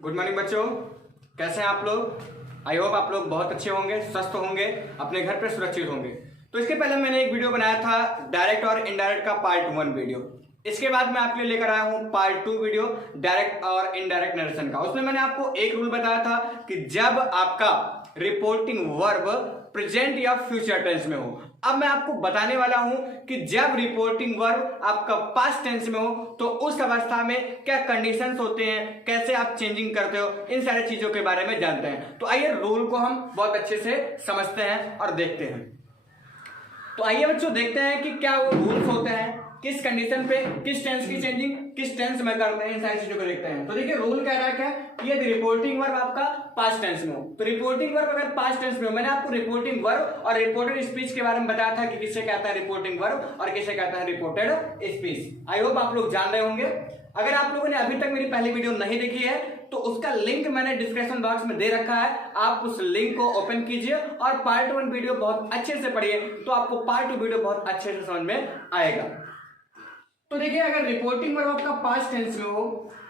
Good morning बच्चों, कैसे हैं आप लोग। आई होप आप लोग बहुत अच्छे होंगे, स्वस्थ होंगे, अपने घर पे सुरक्षित होंगे। तो इसके पहले मैंने एक वीडियो बनाया था डायरेक्ट और इनडायरेक्ट का पार्ट 1 वीडियो। इसके बाद मैं आपके लिए लेकर आया हूं पार्ट 2 वीडियो डायरेक्ट और इनडायरेक्ट नरेशन का। उसमें मैंने आपको एक रूल बताया था कि जब आपका रिपोर्टिंग वर्ब प्रेजेंट या फ्यूचर टेंस में हो। अब मैं आपको बताने वाला हूं कि जब रिपोर्टिंग वर्ब आपका पास्ट टेंस में हो तो उस अवस्था में क्या कंडीशंस होते हैं, कैसे आप चेंजिंग करते हो, इन सारी चीजों के बारे में जानते हैं। तो आइए रूल को हम बहुत अच्छे से समझते हैं और देखते हैं। तो आइए बच्चों देखते हैं कि क्या वो रूल्स होते हैं, किस कंडीशन पे किस टेंस की चेंजिंग किस टेंस में करते हैं, इन सारी चीजों को देखते हैं। तो देखिए रूल कह रहा है क्या कि यदि रिपोर्टिंग वर्ब आपका पास्ट टेंस में हो तो रिपोर्टिंग वर्ब अगर पास्ट टेंस में हो, मैंने आपको रिपोर्टिंग वर्ब और रिपोर्टेड स्पीच के बारे में बताया था कि किसे कहता है रिपोर्टिंग वर्ब और किसे कहता है रिपोर्टेड स्पीच। आई होप आप लोग जान रहे होंगे। अगर आप लोगों ने अभी तक मेरी पहली वीडियो नहीं देखी है तो उसका लिंक मैंने डिस्क्रिप्शन बॉक्स में दे रखा है, आप उस लिंक को ओपन कीजिए और पार्ट 1 वीडियो बहुत अच्छे से पढ़िए तो आपको पार्ट 2 वीडियो बहुत अच्छे से समझ में आएगा। तो देखिए अगर रिपोर्टिंग वर्ब आपका पास्ट टेंस में हो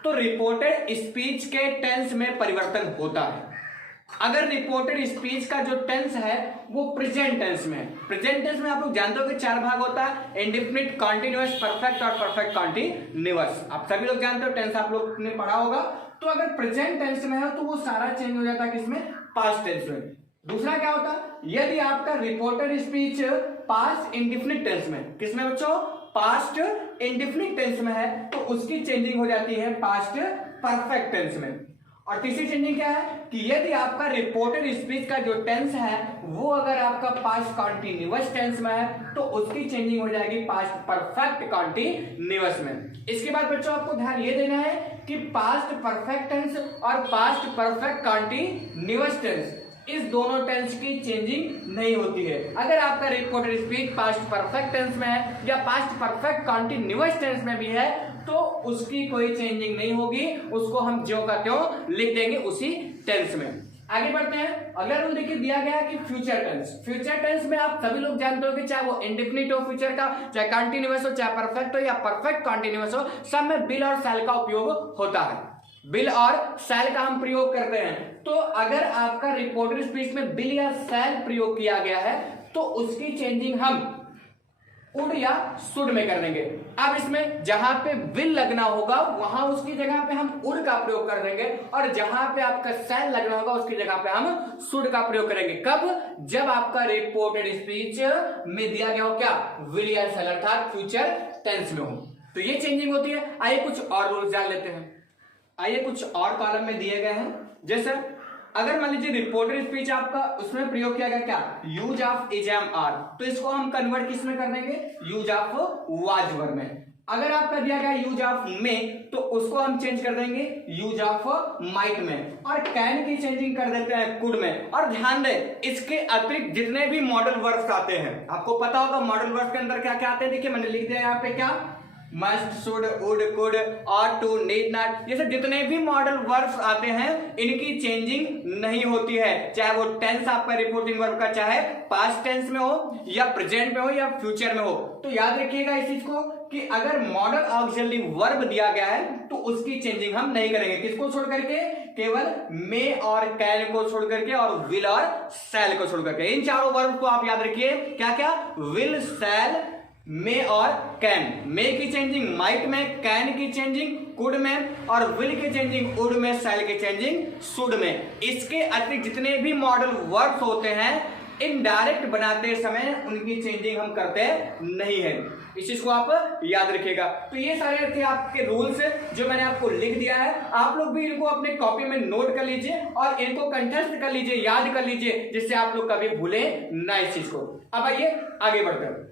तो रिपोर्टेड स्पीच के टेंस में परिवर्तन होता है। अगर रिपोर्टेड स्पीच का जो टेंस है वो प्रेजेंट टेंस में है। प्रेजेंट टेंस में आप लोग जानते हो कि 4 भाग होता है, इंडेफिनिट, कॉन्टिन्यूअस, परफेक्ट और परफेक्ट कॉन्टिन्यूअस। आप सभी लोग जानते हो, टेंस आप लोग ने पढ़ा होगा। तो अगर प्रेजेंट टेंस में है तो वो सारा चेंज हो जाता है किसमें, पास्ट टेंस में। दूसरा क्या होता है, यदि आपका reported speech past indefinite tense में, किसमें बच्चों, पास्ट इंडेफिनिट टेंस में है तो उसकी चेंजिंग हो जाती है पास्ट परफेक्ट टेंस में। और तीसरी चेंजिंग क्या है कि यदि आपका रिपोर्टेड स्पीच का जो टेंस है वो अगर आपका पास्ट कॉन्टिन्यूअस टेंस में है तो उसकी चेंजिंग हो जाएगी पास्ट परफेक्ट कॉन्टिन्यूअस में। इसके बाद बच्चों आपको ध्यान ये देना है कि पास्ट परफेक्ट टेंस और पास्ट परफेक्ट कॉन्टिन्यूअस टेंस, इस दोनों टेंस की चेंजिंग नहीं होती है। अगर आपका reported speech past perfect tense में है या पास्ट परफेक्ट कॉन्टिन्यूअस टेंस में भी है तो उसकी कोई चेंजिंग नहीं होगी, उसको हम ज्यों का त्यों लिख देंगे उसी टेंस में। आगे बढ़ते हैं। अगला रूल देखिए दिया गया है कि फ्यूचर टेंस। फ्यूचर टेंस में आप सभी लोग जानते हो कि चाहे वो इंडेफिनिट हो फ्यूचर का, चाहे कंटिन्यूअस हो, चाहे परफेक्ट हो या परफेक्ट कंटिन्यूअस हो, सब में बिल और शैल का उपयोग होता है। बिल और शैल का हम प्रयोग करते हैं। तो अगर आपका रिपोर्टेड स्पीच में बिल या शैल प्रयोग किया गया है तो उसकी चेंजिंग हम उड या शुड में कर देंगे। अब इसमें जहां पे विल लगना होगा वहां उसकी जगह पे हम उड का प्रयोग कर देंगे और जहां पे आपका शैल लगना होगा उसकी जगह पे हम शुड का प्रयोग करेंगे। कब, जब आपका रिपोर्टेड स्पीच में दिया गया हो क्या, विल या शैल अर्थात फ्यूचर टेंस में हो। तो ये चेंजिंग होती है। आइए कुछ और रूल्स जान लेते हैं। आइए कुछ और कॉलम में दिए गए हैं। जैसे अगर मान लीजिए रिपोर्टेड स्पीच आपका उसमें प्रयोग किया गया क्या, use of is am are, तो इसको हम कन्वर्ट किस में कर देंगे, यूज ऑफ वाज वर्ब में। अगर आपका दिया गया यूज ऑफ में तो उसको हम चेंज कर देंगे यूज ऑफ माइट में। और कैन की चेंजिंग कर देते हैं कुड में। और ध्यान दें इसके अतिरिक्त जितने भी मॉडल वर्ब्स आते हैं, आपको पता होगा मॉडल वर्ब्स के अंदर क्या क्या आते हैं। देखिए मैंने लिख दिया यहाँ पे क्या, must, should, would, could, ought to, need not, ये सब जितने भी मॉडल वर्ब्स आते हैं इनकी चेंजिंग नहीं होती है, चाहे वो टेंस आपका रिपोर्टिंग वर्ब का चाहे पास्ट टेंस में हो या प्रेजेंट में हो या फ्यूचर में हो। तो याद रखिएगा इस चीज को कि अगर मॉडल ऑक्सिलरी वर्ब दिया गया है तो उसकी चेंजिंग हम नहीं करेंगे। किसको छोड़ करके, केवल मे और कैन को छोड़ करके और विल और शैल को छोड़ करके। इन चारों वर्ब को आप याद रखिए, क्या क्या, विल, शैल, मे और कैन। मे की चेंजिंग माइट में, कैन की चेंजिंग कुड में और विल की चेंजिंग उड में, शैल की चेंजिंग शुड में। इसके अतिरिक्त जितने भी मॉडल वर्ब्स होते हैं इनडायरेक्ट बनाते समय उनकी चेंजिंग हम करते नहीं है। इस चीज को आप याद रखिएगा। तो ये सारे थे आपके रूल्स जो मैंने आपको लिख दिया है। आप लोग भी इनको अपने कॉपी में नोट कर लीजिए और इनको कंठस्थ कर लीजिए, याद कर लीजिए, जिससे आप लोग कभी भूले ना इस चीज को। अब आइए आगे बढ़ते हैं।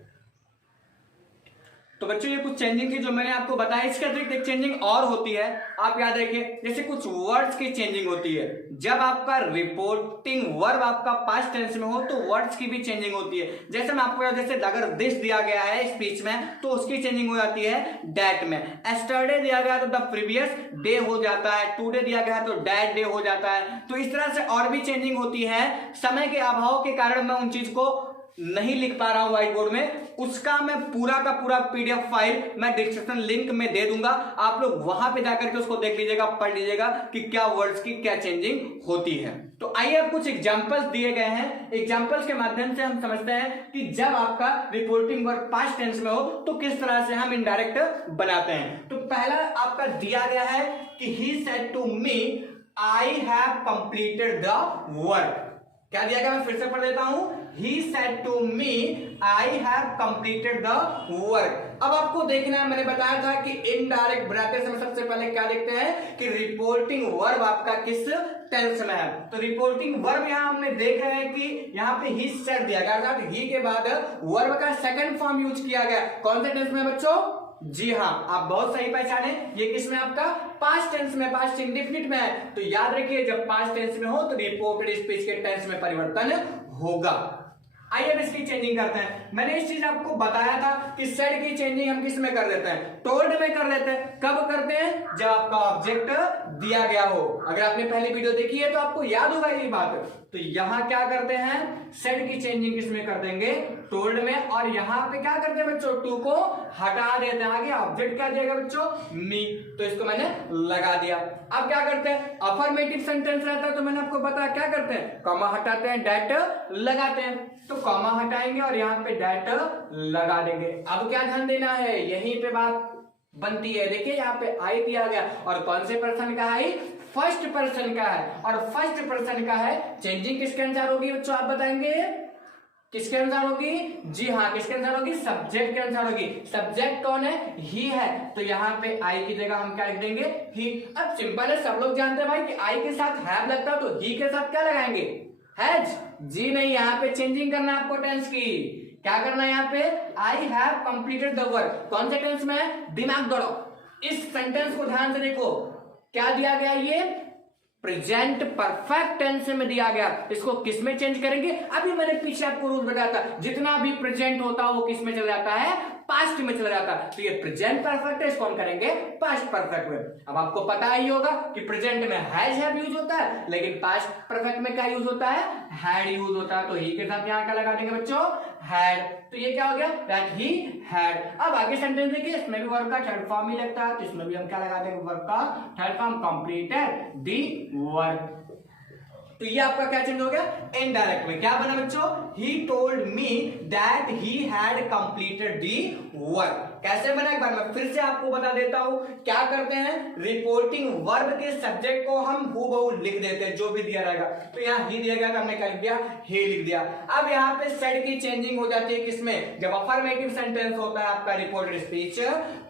तो बच्चों ये कुछ चेंजिंग थी जो मैंने आपको बताया। इसके अतिरिक्त एक चेंजिंग और होती है, आप याद रखिए, जैसे कुछ वर्ड्स की चेंजिंग होती है। जब आपका रिपोर्टिंग वर्ब आपका पास्ट टेंस में हो तो वर्ड्स की भी चेंजिंग होती है। जैसे मैं आपको, जैसे अगर दिस दिया गया है स्पीच में तो उसकी चेंजिंग हो जाती है डैट में। एस्टरडे दिया गया तो द प्रीवियस डे हो जाता है, टुडे दिया गया है तो डैट डे हो जाता है। तो इस तरह से और भी चेंजिंग होती है। समय के अभाव के कारण मैं उन चीज को नहीं लिख पा रहा हूं व्हाइट बोर्ड में, उसका मैं पूरा का पूरा पीडीएफ फाइल मैं डिस्क्रिप्शन लिंक में दे दूंगा, आप लोग वहां पे जाकर के उसको देख लीजिएगा, पढ़ लीजिएगा कि क्या वर्ड्स की क्या चेंजिंग होती है। तो आइए अब कुछ एग्जांपल्स दिए गए हैं, एग्जांपल्स के माध्यम से हम समझते हैं कि जब आपका रिपोर्टिंग वर्ब पास्ट टेंस में हो तो किस तरह से हम इनडायरेक्ट बनाते हैं। तो पहला आपका दिया गया है कि he said to me I have completed the work. क्या दिया गया, मैं फिर से पढ़ देता हूं। He said to me, I have completed the work। अब आपको देखना है, मैंने बताया था कि इनडायरेक्ट बनाते समय सबसे पहले क्या देखते हैं कि रिपोर्टिंग वर्ब आपका किस टेंस में है। तो रिपोर्टिंग वर्ब यहां हमने देख रहे हैं कि यहां पे ही सेड दिया गया, अर्थात ही के बाद वर्ब का सेकंड फॉर्म यूज किया गया। कौन से टेंस में बच्चों? जी हाँ, आप बहुत सही पहचाने, ये किसमें आपका पास्ट टेंस में, पास्ट इंडेफिनिट में है। तो याद रखिए जब पास्ट टेंस में हो तो रिपोर्टेड स्पीच के टेंस में परिवर्तन होगा। आइए अब इसकी चेंजिंग करते हैं। मैंने इस चीज आपको बताया था कि सेड की चेंजिंग हम किस में कर देते हैं? टोल्ड में कर देते हैं। कब करते हैं? जब आपका ऑब्जेक्ट दिया गया हो। अगर आपने पहली वीडियो देखी है तो आपको याद होगा ये बात। तो यहां क्या करते हैं? सेड की चेंजिंग किसमें कर देंगे? टोल्ड में। और यहां पे क्या करते हैं बच्चों? टू को हटा देते हैं। आगे ऑब्जेक्ट क्या देगा बच्चों? मी। तो इसको मैंने लगा दिया। अब क्या करते हैं? अफर्मेटिव सेंटेंस रहता है तो मैंने आपको बताया क्या करते हैं? कॉमा हटाते हैं, डैट लगाते हैं। तो कॉमा हटाएंगे और यहाँ पे डैट लगा देंगे। अब क्या ध्यान देना है, यहीं पे बात बनती है। देखिए यहाँ पे आई दिया गया और कौन से पर्सन का है? फर्स्ट पर्सन का है। और फर्स्ट पर्सन का है, चेंजिंग किसके अनुसार होगी बच्चों? आप बताएंगे किसके अनुसार होगी? जी हाँ, किसके अनुसार होगी? सब्जेक्ट के अनुसार होगी। सब्जेक्ट कौन है? ही है। तो यहाँ पे आई की जगह हम क्या लिख देंगे? ही। अब सिंपल है, सब लोग जानते हैं भाई कि आई के साथ हैव लगता है तो ही के साथ क्या लगाएंगे? हैज। जी नहीं, यहाँ पे चेंजिंग करना है आपको टेंस की। क्या करना है यहाँ पे? आई हैव कंप्लीटेड द वर्क। कौन से टेंस में है? दिमाग दौड़ाओ, इस सेंटेंस को ध्यान से देखो। क्या दिया गया? ये प्रेजेंट परफेक्ट टेंस में दिया गया। इसको किस में चेंज करेंगे? अभी मैंने पीछे आपको रूल बताया था, जितना भी प्रेजेंट होता है वो किस में चला जाता है? पास्ट में चला जाता है। तो ये प्रेजेंट परफेक्ट है, इसको हम करेंगे पास्ट परफेक्ट में। अब आपको पता ही होगा कि प्रेजेंट में हैज हैव यूज होता है, लेकिन पास्ट परफेक्ट में क्या यूज होता है? हैड यूज होता है। तो ही के साथ यहाँ क्या लगा देंगे बच्चों? हैड। तो ये क्या हो गया? That he had. अब आगे सेंटेंस देखिए, इसमें भी वर्ब का थर्ड फॉर्म ही लगता है, तो इसमें भी हम क्या लगा देंगे? वर्ब का third form, completed the work. तो ये आपका क्या चेंज हो गया? इनडायरेक्ट में क्या बना बच्चों? He told me that he had completed the work. कैसे बना? एक बार मैं फिर से आपको बता देता हूं। क्या करते हैं? रिपोर्टिंग वर्ब के सब्जेक्ट को हम हूबहू लिख देते हैं, जो भी दिया रहेगा। तो यहाँ ही दिया गया था, हमने क्या लिख दिया? ही लिख दिया। अब यहाँ पे सेड की चेंजिंग हो जाती है किसमें? जब अफर्मेटिव सेंटेंस होता है आपका रिपोर्टेड स्पीच,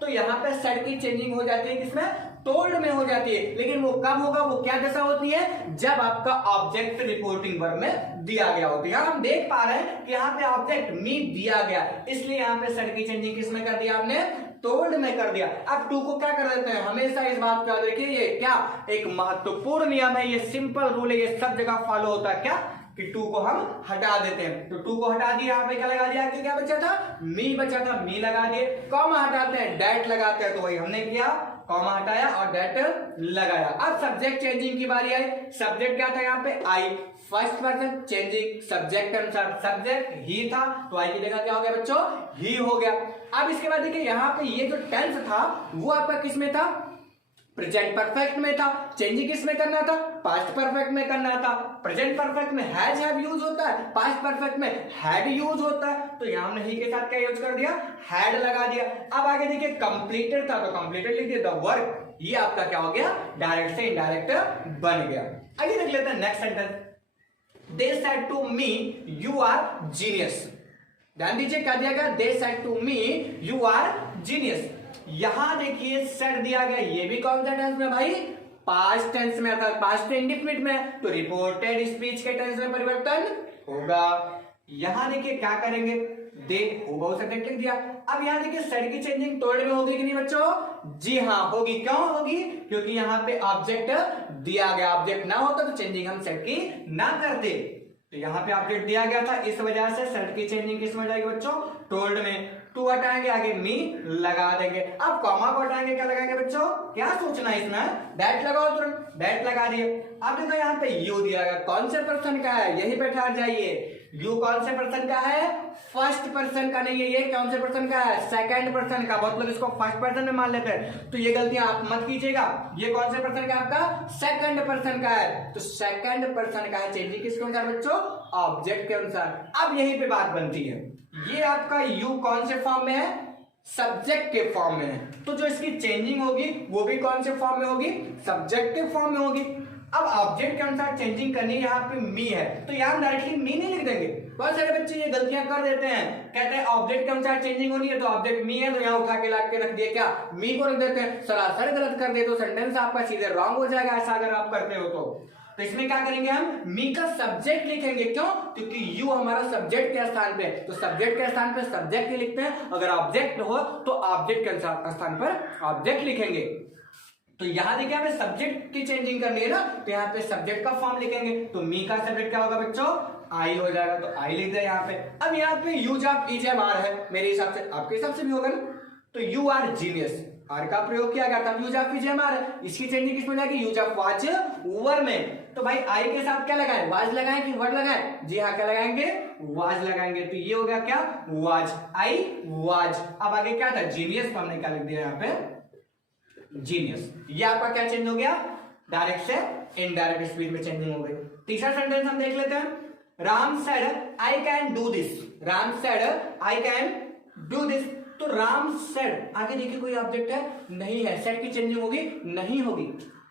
तो यहाँ पे सेड की चेंजिंग हो जाती है किसमें? टोल्ड में हो जाती है। लेकिन वो कब होगा? वो क्या दशा होती है? जब आपका ऑब्जेक्ट रिपोर्टिंग वर्ब में दिया गया होता है। यहाँ हम देख पा रहे हैं कि यहाँ पे ऑब्जेक्ट मी दिया गया, इसलिए यहाँ पे सेड की चेंजिंग किसमें कर दिया आपने? टोल्ड में कर दिया। अब टू को क्या कर देते हैं? हमेशा इस बात का देखिए, ये क्या एक महत्वपूर्ण नियम है, ये सिंपल रूल है, ये सब जगह फॉलो होता है। क्या कि टू को हम हटा देते हैं। तो टू को हटा दिया, यहाँ पे क्या लगा दिया? क्या बचा था? मी बचा था, मी लगा दिए। कॉमा हटाते हैं, डैट लगाते हैं, तो वही हमने किया, कॉमा हटाया और डैट लगाया। अब सब्जेक्ट चेंजिंग की बारी आई। सब्जेक्ट क्या था यहाँ पे? आई। फर्स्ट पर्सन, चेंजिंग सब्जेक्ट अनुसार। सब्जेक्ट ही था तो आई की जगह क्या हो गया बच्चों? ही हो गया। अब इसके बाद देखिए यहाँ पे ये जो टेंस था वो आपका किस में था? प्रेजेंट परफेक्ट में था। चेंजिंग किस में करना था? पास्ट परफेक्ट में करना था। प्रेजेंट परफेक्ट में हैज हैव यूज होता है, पास्ट परफेक्ट में हैड यूज होता है। तो यहां हमने ही के साथ क्या यूज कर दिया? हैड लगा दिया। अब आगे देखिए कंप्लीटेड था तो कंप्लीटेड लिख दिया, द वर्क। ये आपका क्या हो गया? डायरेक्ट से इनडायरेक्ट बन गया। आगे देख लेते हैं next sentence. They said to me you are genius. ध्यान दीजिए क्या दिया गया? They said to me you are genius. यहां देखिए सेड दिया गया, ये भी कौन सा टेंस में भाई? पास्ट टेंस में, अर्थात पास्ट इंडेफिनिट में। तो रिपोर्टेड स्पीच के टेंस में परिवर्तन होगा। यहां देखिए क्या करेंगे? दे होगा सब्जेक्ट लिख दिया। अब यहां देखिए सेड की चेंजिंग टोल्ड में होगी कि नहीं बच्चों? जी हाँ होगी। क्यों होगी? क्योंकि यहाँ पे ऑब्जेक्ट दिया गया। ऑब्जेक्ट ना होता तो चेंजिंग हम सेड की ना करते। तो यहाँ पे ऑब्जेक्ट दिया गया था, इस वजह से सेड की चेंजिंग किस में जाएगी बच्चों? टोल्ड में। टू हटाएंगे, आगे मी लगा देंगे। अब कॉमा को हटाएंगे, क्या लगाएंगे बच्चों? क्या सोचना है इसमें? दैट लगाओ, तुरंत दैट लगा दिए। अब देखो यहाँ पे यू दिया गया, कौन से पर्सन का है? यही पे ठहर जाइए। यू कौन से पर्सन का है? फर्स्ट पर्सन का नहीं है। ये कौन से पर्सन का है? सेकंड पर्सन का। बहुत लोग इसको फर्स्ट पर्सन में मान लेते हैं, तो ये गलतियां आप मत कीजिएगा। ये कौन से पर्सन का? आपका सेकंड पर्सन का है। तो सेकंड पर्सन का है, चेंजिंग किसके अनुसार बच्चों? ऑब्जेक्ट के अनुसार। अब यहीं पे बात बनती है, ये आपका यू कौन से फॉर्म में है? सब्जेक्ट के फॉर्म में है। तो जो इसकी चेंजिंग होगी वो भी कौन से फॉर्म में होगी? सब्जेक्ट के फॉर्म में होगी। अब ऑब्जेक्ट के अनुसार चेंजिंग करनी है, यहाँ पे मी है, तो यहाँ डायरेक्टली मी नहीं लिख देंगे। बहुत सारे बच्चे ये गलतियां कर देते हैं, कहते हैं ऑब्जेक्ट के अनुसार चेंजिंग होनी है तो ऑब्जेक्ट मी है, तो यहाँ उठा के ला के रख दिया क्या? मी को रख देते हैं। सरासर गलत कर दे तो सेंटेंस आपका सीधे रॉन्ग हो जाएगा, ऐसा अगर आप करते हो तो इसमें क्या करेंगे? हम मी का सब्जेक्ट लिखेंगे। क्यों? क्योंकि यू हमारा सब्जेक्ट के स्थान पे, तो सब्जेक्ट के स्थान पे सब्जेक्ट ही लिखते हैं। अगर ऑब्जेक्ट हो तो ऑब्जेक्ट के स्थान पर ऑब्जेक्ट लिखेंगे। तो यहां देखिए हमें सब्जेक्ट की चेंजिंग करनी है ना, तो यहाँ पे सब्जेक्ट का फॉर्म लिखेंगे। तो मी का सब्जेक्ट क्या होगा बच्चों? आई हो जाएगा, तो आई लिख दे यहाँ पे। अब यहाँ पे यूज ऑफ इजम आर है, मेरे हिसाब से, आपके हिसाब से भी होगा ना। तो यू आर जीनियस, आर का प्रयोग किया गया था, यूज ऑफ इजम आर है। इसकी चेंजिंग किसमें जाएगी? यूज ऑफ वाज वर में। तो भाई आई के साथ क्या लगाए? वाज लगाए कि वर्ड लगाए? जी हाँ, क्या लगाएंगे? वाज लगाएंगे। तो ये हो गया क्या? Was, I was. अब आगे क्या था? जीनियस, तो हमने क्या लिख दिया यहाँ पे? जीनियस। ये आपका क्या चेंज हो गया? डायरेक्ट से इनडायरेक्ट स्पीच में चेंजिंग हो गई। तीसरा सेंटेंस हम देख लेते हैं। Ram said I can do this. Ram said I can do this. तो राम सेड, आगे देखिए कोई ऑब्जेक्ट है? नहीं है। सेड की चेंजिंग होगी? नहीं होगी।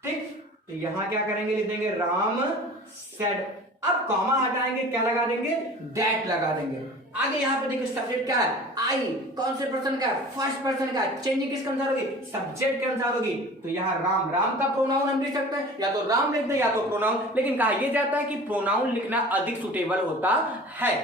ठीक, तो यहां क्या करेंगे? लिख देंगे राम सेड। अब कॉमा हटाएंगे, क्या लगा देंगे? दैट लगा देंगे। आगे यहाँ पे देखिए सब्जेक्ट क्या है? आई। कौन से पर्सन का? फर्स्ट पर्सन का। चेंजिंग किसके अनुसार होगी? सब्जेक्ट के अनुसार होगी। तो यहाँ राम, राम का प्रोनाउन हम लिख सकते हैं, या तो राम लिख दे या तो प्रोनाउन, लेकिन कहा यह जाता है कि प्रोनाउन लिखना अधिक सुटेबल होता है।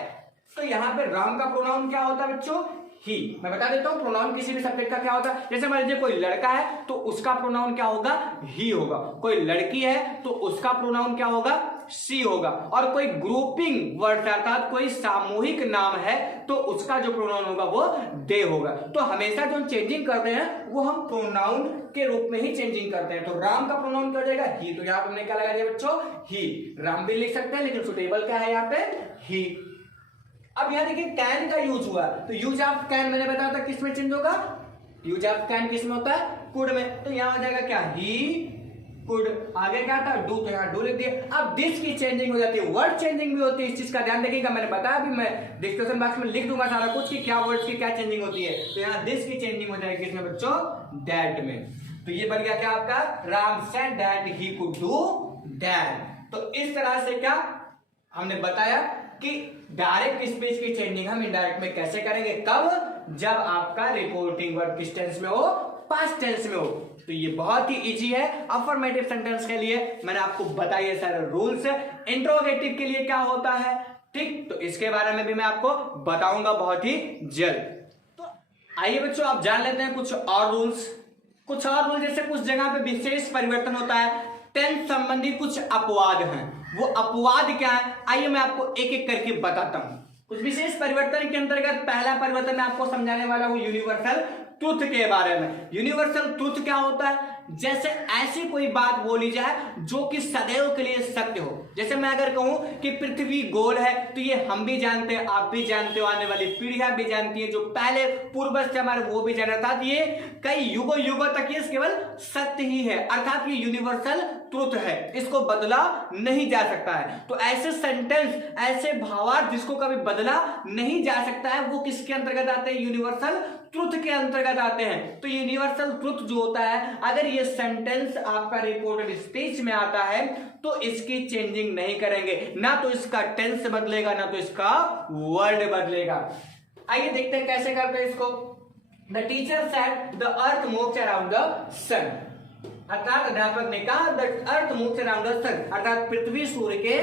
तो यहाँ पे राम का प्रोनाउन क्या होता है बच्चों? ही। मैं बता देता हूं प्रोनाउन किसी भी सब्जेक्ट का क्या होता है। जैसे मान लीजिए कोई लड़का है तो उसका प्रोनाउन क्या होगा? ही होगा। कोई लड़की है तो उसका प्रोनाउन क्या होगा? सी होगा। और कोई ग्रुपिंग वर्ड अर्थात कोई सामूहिक नाम है तो उसका जो प्रोनाउन होगा वो दे होगा। तो हमेशा जो हम चेंजिंग करते हैं वो हम प्रोनाउन के रूप में ही चेंजिंग करते हैं। तो राम का प्रोनाउन क्या हो जाएगा? ही। तो यहाँ हमने क्या लगा दिया बच्चों? ही। राम भी लिख सकते हैं, लेकिन सुटेबल क्या है यहाँ पे? ही। अब यहां देखिए कैन का यूज हुआ, तो यूज ऑफ कैन मैंने बताया था किसमें चेंज होगा? यूज ऑफ कैन किसमें होता है? कुड में। तो यहां हो जाएगा क्या? He could. आगे क्या था? डू, तो यहां डू लिख दिया। अब दिस की चेंजिंग हो जाती है, वर्ड चेंजिंग भी होती है। इस चीज का ध्यान रखिएगा, मैंने बताया अभी, मैं डिस्क्रिप्शन बॉक्स में लिख दूंगा सारा कुछ कि क्या वर्ड्स की क्या चेंजिंग होती है। तो यहाँ दिस की चेंजिंग हो जाएगी किसमें बच्चों? दैट में। तो ये बन गया क्या आपका? Ram said that he could do that. तो इस तरह से क्या हमने बताया कि डायरेक्ट स्पीच की चेंजिंग हम इनडायरेक्ट में कैसे करेंगे? कब? जब आपका रिपोर्टिंग वर्ब किस टेंस में हो? पास्ट टेंस में हो। तो ये बहुत ही इजी है अफर्मेटिव सेंटेंस के लिए। मैंने आपको बताया सारे रूल्स। इंट्रोगेटिव के लिए क्या होता है, ठीक, तो इसके बारे में भी मैं आपको बताऊंगा बहुत ही जल्द। तो आइए बच्चों आप जान लेते हैं कुछ और रूल्स। कुछ और रूल जैसे कुछ जगह पे विशेष परिवर्तन होता है, टेंस संबंधी कुछ अपवाद हैं। वो अपवाद क्या है आइए मैं आपको एक एक करके बताता हूं। कुछ विशेष परिवर्तन के अंतर्गत पहला परिवर्तन मैं आपको समझाने वाला हूं यूनिवर्सल ट्रुथ के बारे में। यूनिवर्सल ट्रुथ क्या होता है? जैसे ऐसी कोई बात बोली जाए जो कि सदैव के लिए सत्य हो। जैसे मैं अगर कहूं कि पृथ्वी गोल है तो ये हम भी जानते हैं, आप भी जानते हो, आने वाली पीढ़ियां भी जानती है, जो पहले पूर्वज थे हमारे वो भी जाना। अर्थात ये कई युगों युगों तक ये केवल सत्य ही है, अर्थात ये यूनिवर्सल ट्रुथ है, इसको बदला नहीं जा सकता है। तो ऐसे सेंटेंस, ऐसे भावार्थ जिसको कभी बदला नहीं जा सकता है वो किसके अंतर्गत आते हैं? यूनिवर्सल ट्रुथ के अंतर्गत आते हैं। तो यूनिवर्सल ट्रुथ जो होता है, अगर ये सेंटेंस आपका रिपोर्टेड स्पीच में आता है तो इसकी चेंजिंग नहीं करेंगे, ना तो इसका टेंस बदलेगा ना तो इसका वर्ड बदलेगा। आइए देखते हैं कैसे करते हैं इसको। The teacher said the earth moves around the sun. अर्थात अध्यापक ने कहा the earth moves around the sun, अर्थात पृथ्वी सूर्य के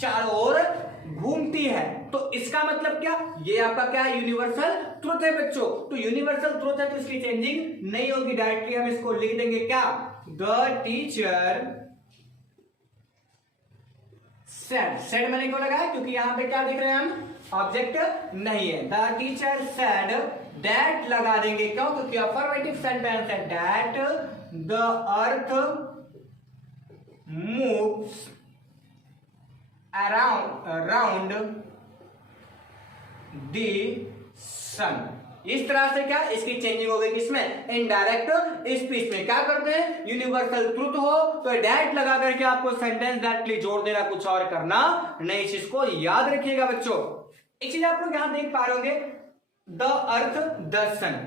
चारों ओर घूमती है। तो इसका मतलब क्या? ये आपका क्या है? यूनिवर्सल ट्रुथ है बच्चों। तो यूनिवर्सल ट्रुथ है तो इसकी चेंजिंग नहीं होगी, डायरेक्टली हम इसको लिख देंगे क्या? The teacher said. सेड मैंने क्यों लगाया? क्योंकि यहां पे क्या देख रहे हैं हम? ऑब्जेक्ट नहीं है। द टीचर सेड दैट लगा देंगे, क्यों? क्योंकि अफर्मेटिव सेंटेंस है। That the earth moves around दी सन। इस तरह से क्या इसकी चेंजिंग हो गई किसमें, इनडायरेक्ट स्पीच में। क्या करते हैं, यूनिवर्सल ट्रुथ हो तो डायरेक्ट लगा करके आपको सेंटेंस डायरेक्टली जोड़ देना, कुछ और करना नहीं। इस चीज को याद रखिएगा बच्चों। एक चीज आप लोग यहां देख पा रहे होंगे, द अर्थ द सन,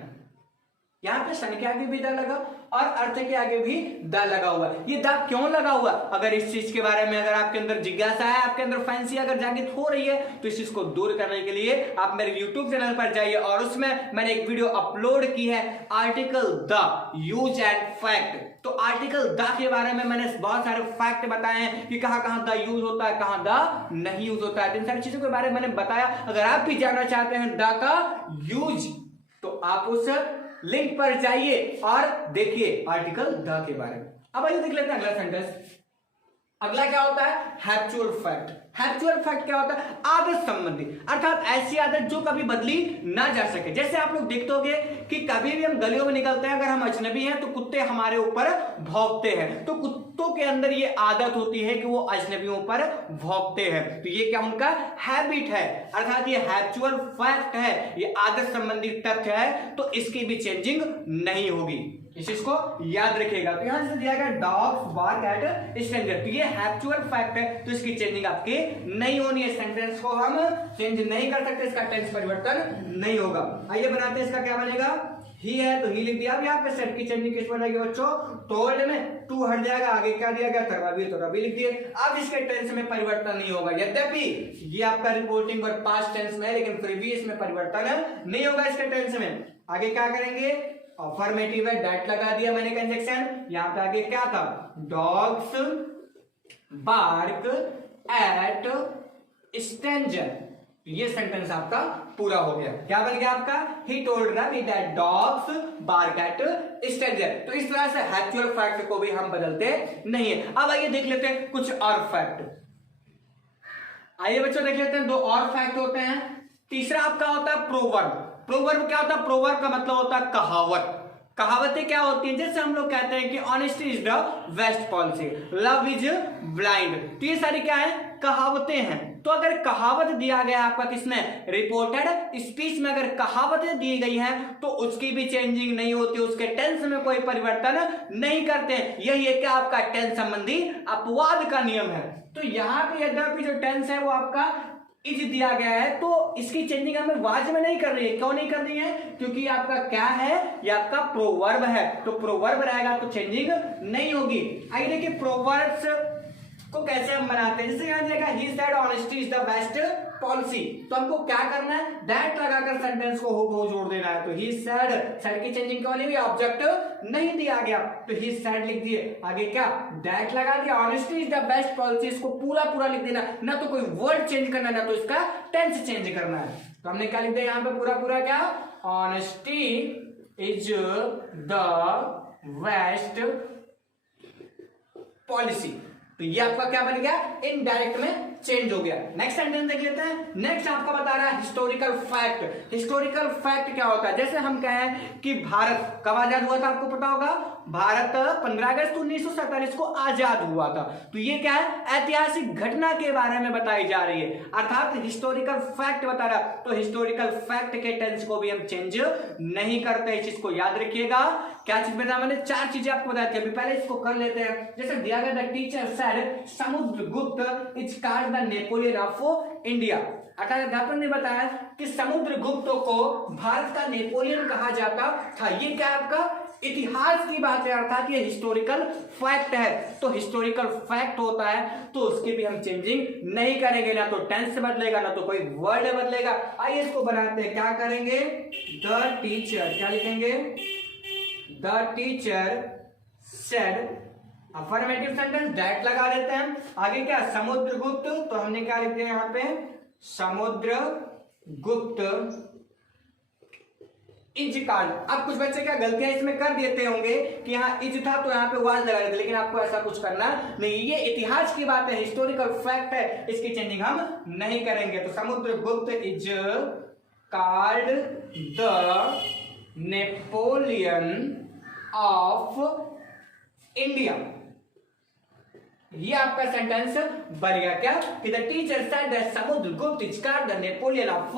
यहां पे सन के आगे भी द लगा और अर्थ के आगे भी द लगा हुआ। ये द क्यों लगा हुआ, अगर इस चीज के बारे में अगर आपके अंदर जिज्ञासा है, आपके अंदर फैंसी अगर जागृत हो रही है, तो इस चीज को दूर करने के लिए आप मेरे YouTube चैनल पर जाइए और उसमें मैंने एक वीडियो अपलोड की है, article the use and fact. तो आर्टिकल द के बारे में मैंने बहुत सारे फैक्ट बताए हैं कि कहां कहां द यूज होता है, कहां द नहीं यूज होता है। इन सारी चीजों के बारे में मैंने बताया। अगर आप भी जानना चाहते हैं द का यूज, तो आप उस लिंक पर जाइए और देखिए आर्टिकल द के बारे में। अब आइए देख लेते हैं अगला सेंटेंस। अगला क्या होता है, हैप्चुअल फैक्ट। हैप्चुअल फैक्ट क्या होता है, आदत संबंधी, अर्थात ऐसी आदत जो कभी बदली ना जा सके। जैसे आप लोग देखते होंगे कि कभी भी हम गलियों में निकलते हैं, अगर हम अजनबी हैं तो कुत्ते हमारे ऊपर भौंकते हैं, तो कुत्तों के अंदर ये आदत होती है कि वो अजनबियों पर भौंकते हैं। तो ये क्या उनका हैबिट है, अर्थात ये हैप्चुअल फैक्ट है, ये आदत संबंधी तथ्य है, तो इसकी भी चेंजिंग नहीं होगी। इस चीज को याद रखिएगा। तो यहां से दिया गया डॉग्स बार्क एट स्ट्रेंजर, तो ये हैप्चुअल फैक्ट है, तो इसकी चेंजिंग आपकी नहीं होनी है। सेंटेंस को हम चेंज नहीं कर सकते, इसका टेंस परिवर्तन नहीं होगा। आइए बनाते हैं, इसका क्या बनेगा, ही है तो ही लिख दिया। अब यहाँ पे सेट की चेंजिंग किस बनेगी बच्चों, टोल्ड में टू हट जाएगा, आगे क्या दिया गया था, रवि, तो रवि लिख दिए। अब इसके टेंस में परिवर्तन नहीं होगा, यद्यपि ये आपका रिपोर्टिंग और पास्ट टेंस में है, लेकिन फिर भी इसमें परिवर्तन नहीं होगा इसके टेंस में। आगे क्या करेंगे, अफर्मेटिव है, डैट लगा दिया मैंने कंजक्शन। यहां पे आगे क्या था, डॉग्स बार्क एट स्ट्रेंजर, ये सेंटेंस आपका पूरा हो गया। क्या बन गया आपका, he told Ravi that dogs bark at stranger. तो इस तरह से हैप्चुअल फैक्ट को भी हम बदलते नहीं है। अब आइए देख लेते हैं कुछ और फैक्ट। आइए बच्चों देख लेते हैं, दो और फैक्ट होते हैं। तीसरा आपका होता है प्रोवर्ब। प्रोवर्ब क्या होता है, प्रोवर्ब का मतलब होता है कहावत। कहावतें क्या होती हैं, जैसे हम लोग कहते हैं कि honesty is the best policy, love is blind, तो ये सारी क्या है, कहावतें हैं। तो अगर कहावत दिया गया आपका किसमें, रिपोर्टेड स्पीच में अगर कहावतें दी गई हैं, तो उसकी भी चेंजिंग नहीं होती, उसके टेंस में कोई परिवर्तन नहीं करते। यही है क्या आपका टेंस संबंधी अपवाद का नियम है। तो यहाँ पे यद्यपि जो टेंस है वो आपका इज दिया गया है, तो इसकी चेंजिंग हमें वाज में नहीं कर रही है। क्यों नहीं कर रही है, क्योंकि आपका क्या है, ये आपका प्रोवर्ब है, तो प्रोवर्ब रहेगा तो चेंजिंग नहीं होगी। आइए देखिए प्रोवर्ब्स को कैसे हम बनाते हैं। जैसे यहां दिया गया, he said honesty is the best policy, तो हमको क्या करना है, दैट लगाकर सेंटेंस को हो जोड़ देना है। तो ही सेड, सेड की चेंजिंग क्यों नहीं हुई, ऑब्जेक्ट नहीं दिया गया, तो ही सेड लिख दिए, आगे क्या दैट लगा दिया, honesty is the best policy, इसको पूरा पूरा लिख देना, ना तो कोई वर्ड चेंज करना, ना तो इसका टेंस चेंज करना है। तो हमने क्या लिख दिया यहाँ पे पूरा पूरा, क्या honesty is the best policy, तो ये आपका क्या बन गया, इनडायरेक्ट में चेंज हो गया। नेक्स्ट सेंटेंस देख लेते हैं। नेक्स्ट आपका बता रहा है हिस्टोरिकल फैक्ट। हिस्टोरिकल फैक्ट क्या होता है, जैसे हम कहें कि भारत कब आजाद हुआ था, आपको पता होगा, भारत 15 अगस्त 1947 को आजाद हुआ था। तो ये क्या है, ऐतिहासिक घटना के बारे में बताई जा रही है, अर्थात हिस्टोरिकल फैक्ट बता रहा है। तो हिस्टोरिकल फैक्ट के टेंस को भी हम चेंज नहीं करते, इस चीज को याद रखिएगा। क्या चीज बताया मैंने, 4 चीजें आपको बताई थी, अभी पहले इसको कर लेते हैं। जैसे दिया गया, the teacher said Samudragupta is called the Napoleon of India, अर्थात अध्यापक ने बताया कि समुद्रगुप्त को भारत का नेपोलियन कहा जाता था। ये क्या आपका इतिहास की बात है, अर्थात ये हिस्टोरिकल फैक्ट है। तो हिस्टोरिकल फैक्ट होता है तो उसकी भी हम चेंजिंग नहीं करेंगे, ना तो टेंस बदलेगा, ना तो कोई वर्ड बदलेगा। आइए इसको बनाते हैं, क्या करेंगे, द टीचर, क्या लिखेंगे, the teacher said, affirmative sentence, that लगा देते हैं। आगे क्या, समुद्रगुप्त, तो हमने क्या लिख दिया यहाँ पे, समुद्रगुप्त इज कॉल्ड। अब कुछ बच्चे क्या गलतियां इसमें कर देते होंगे कि यहाँ इज था तो यहाँ पे वाज लगा देते, लेकिन आपको ऐसा कुछ करना नहीं, ये इतिहास की बात है, हिस्टोरिकल फैक्ट है, इसकी चेंजिंग हम नहीं करेंगे। तो Samudragupta is called the Napoleon of India, ये आपका सेंटेंस बन गया क्या, कि the teacher said that Samudragupta is called the Napoleon of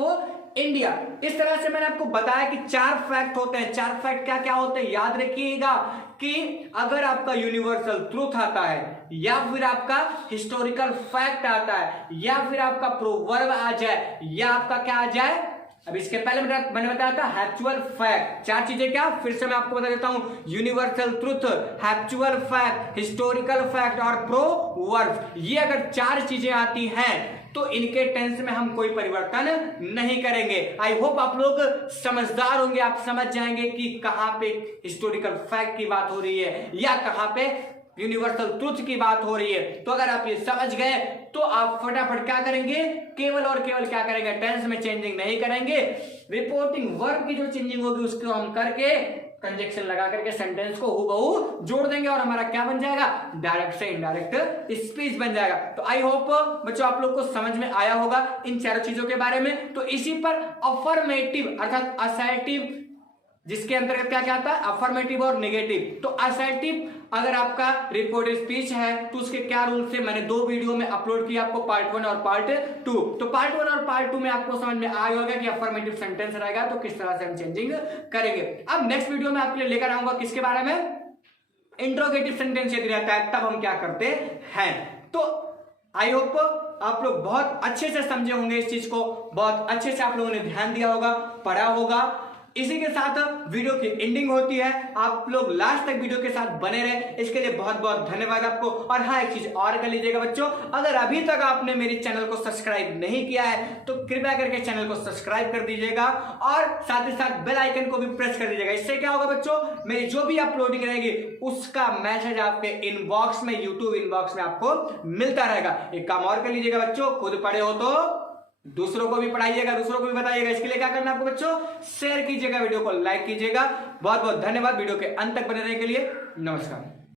India. इस तरह से मैंने आपको बताया कि 4 फैक्ट होते हैं। 4 फैक्ट क्या क्या होते हैं याद रखिएगा कि अगर आपका यूनिवर्सल ट्रूथ आता है या फिर आपका हिस्टोरिकल फैक्ट आता है या फिर आपका प्रोवर्ब आ जाए या आपका क्या आ जाए, अब इसके पहले मैंने बताया था हैप्चुअल फैक्ट। 4 चीजें क्या, फिर से मैं आपको बता देता हूं, universal truth, habitual fact, historical fact और प्रोवर्ब। ये अगर 4 चीजें आती हैं तो इनके टेंस में हम कोई परिवर्तन नहीं करेंगे। आई होप आप लोग समझदार होंगे, आप समझ जाएंगे कि कहां पे हिस्टोरिकल फैक्ट की बात हो रही है या कहां पे यूनिवर्सल ट्रुथ की बात हो रही है। तो अगर आप ये समझ गए तो आप फटाफट क्या करेंगे, केवल और केवल क्या करेंगे, टेंस में चेंजिंग नहीं करेंगे, रिपोर्टिंग वर्ब की जो चेंजिंग होगी उसको हम करके कंजक्शन लगा करके सेंटेंस को हूबहू जोड़ देंगे और हमारा क्या बन जाएगा, डायरेक्ट से इनडायरेक्ट स्पीच बन जाएगा। तो आई होप बच्चों आप लोग को समझ में आया होगा इन 4 चीजों के बारे में। तो इसी पर अफर्मेटिव अर्थात असर्टिव, जिसके अंतर्गत क्या क्या आता है, अफर्मेटिव और नेगेटिव। तो असर्टिव अगर आपका रिपोर्टेड स्पीच है तो उसके क्या रूल्स है, मैंने 2 वीडियो में अपलोड किया आपको, पार्ट 1 और पार्ट 2। तो पार्ट 1 और पार्ट 2 में आपको समझ में आया होगा कि अफर्मेटिव सेंटेंस रहेगा तो किस तरह से हम चेंजिंग करेंगे। अब नेक्स्ट वीडियो में आपके लिए लेकर आऊंगा किसके बारे में, इंट्रोगेटिव सेंटेंस यदि रहता है तब हम क्या करते हैं। तो आई होप आप लोग बहुत अच्छे से समझे होंगे इस चीज को, बहुत अच्छे से आप लोगों ने ध्यान दिया होगा, पढ़ा होगा। इसी के साथ वीडियो की एंडिंग होती है। आप लोग लास्ट तक वीडियो के साथ बने रहे, इसके लिए बहुत बहुत धन्यवाद आपको। और हाँ, एक चीज और कर लीजिएगा बच्चों, अगर अभी तक आपने मेरे चैनल को सब्सक्राइब नहीं किया है तो कृपया करके चैनल को सब्सक्राइब कर दीजिएगा और साथ ही साथ बेल आइकन को भी प्रेस कर दीजिएगा। इससे क्या होगा बच्चों, मेरी जो भी अपलोडिंग रहेगी उसका मैसेज आपके इनबॉक्स में, यूट्यूब इनबॉक्स में आपको मिलता रहेगा। एक काम और कर लीजिएगा बच्चों, खुद पढ़े हो तो दूसरों को भी पढ़ाइएगा, दूसरों को भी बताइएगा। इसके लिए क्या करना है आपको बच्चों, शेयर कीजिएगा, वीडियो को लाइक कीजिएगा। बहुत बहुत धन्यवाद वीडियो के अंत तक बने रहने के लिए। नमस्कार।